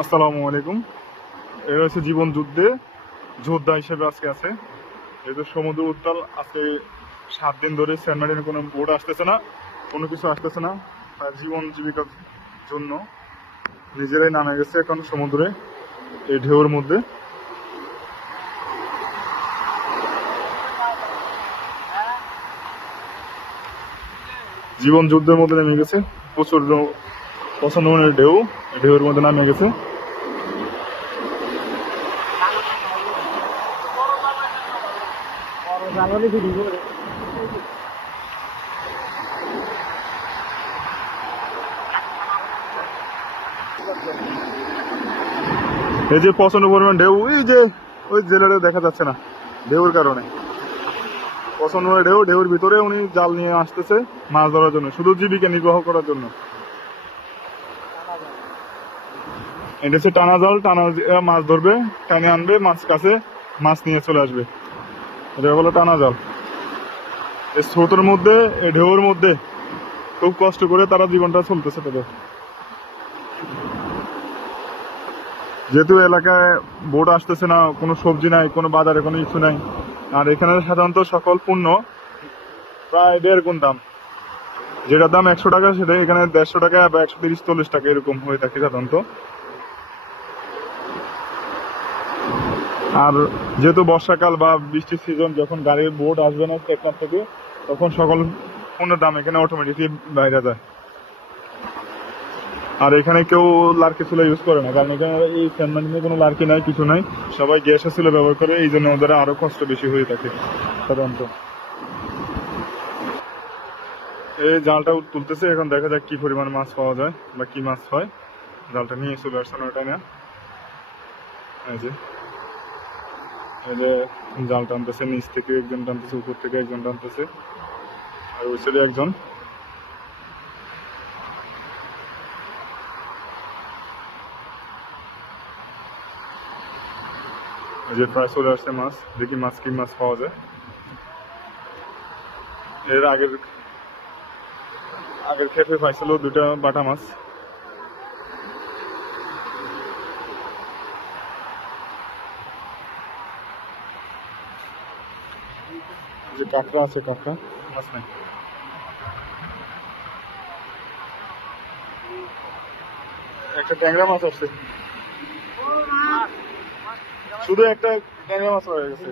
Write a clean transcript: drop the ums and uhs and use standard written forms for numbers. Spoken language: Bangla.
আসসালামু আলাইকুম। এরা হচ্ছে জীবন যুদ্ধে যোদ্ধা হিসেবে আজকে আছে। এই তো সমুদ্র উত্তাল আজকে 7 দিন ধরে সেন্ট মার্টিনে কোনো বোট আসতেছে না, কোনো কিছু আসতেছে না। তার জীবন জীবিকার জন্য নিজেরাই নামে গেছে এখন সমুদ্রে এই ঢেউর মধ্যে। জীবন যুদ্ধের মধ্যে নেমে গেছে, প্রচুর প্রচন্ড মানের ঢেউ, ঢেউর মধ্যে নামে গেছে। এই যে প্রচন্ড পরিমাণ ঢেউ, এই যে ওই জেলাটা দেখা যাচ্ছে না ঢেউর কারণে। প্রচন্ড ঢেউ, ঢেউর ভিতরে উনি জাল নিয়ে আসতেছে মাছ ধরার জন্য, শুধু জীবিকা নির্বাহ করার জন্য। এটা হচ্ছে টানা জাল, টানা মাছ ধরবে, টানে আনবে মাছ কাছে, মাছ নিয়ে চলে আসবে। এটা হলো টানা জাল। এই স্রোতের মধ্যে, এই ঢেউর মধ্যে খুব কষ্ট করে তারা জীবনটা চলতেছে তাদের। যেহেতু এলাকায় বোট আসতেছে না, কোনো সবজি নাই, কোনো বাজারে কোনো কিছু নাই, আর এখানে সাধারণত সকল পণ্য প্রায় 1.5 গুণ দাম। যেটার দাম 100 টাকা সেটা এখানে 150 টাকা বা 130-140 টাকা এরকম হয়ে থাকে সাধারণত। আর যেহেতু বর্ষাকাল বা বৃষ্টির সিজন, যখন গাড়ির বোট আসবে না টেকনাফ থেকে, তখন সকল পণ্যের দাম এখানে অটোমেটিকলি বাইরে যায়। আর এখানে কেউ লার্কি চুলা ইউজ করে না, কারণ এখানে এই সেন্ট মার্টিনে কোনো লার্কি নাই, কিছু নাই, সবাই গ্যাসের চুলা ব্যবহার করে। এই জন্য ওদের আরো কষ্ট বেশি হয়ে থাকে সাধারণত। এই জালটা তুলতেছে, এখন দেখা যাক কি পরিমাণ মাছ পাওয়া যায় বা কি মাছ হয়। জালটা নিয়ে চলে আসছে না ওটা না, এই যে জাল টানতেছে, নিচ থেকে একজন টানতেছে, উপর থেকে একজন টানতেছে, আর ওই সাইডে একজন। এই যে প্রায় চলে আসছে মাছ, দেখি মাছ কি মাছ পাওয়া যায়। এর আগের ক্ষেপে পাইছিল 2টা বাটা মাছ। যে কাঁকড়া আছে, কাঁকড়া মাছ নাই। একটা ট্যাংরা মাছ আসছে, শুধু একটা ট্যাংরা মাছ হয়ে গেছে।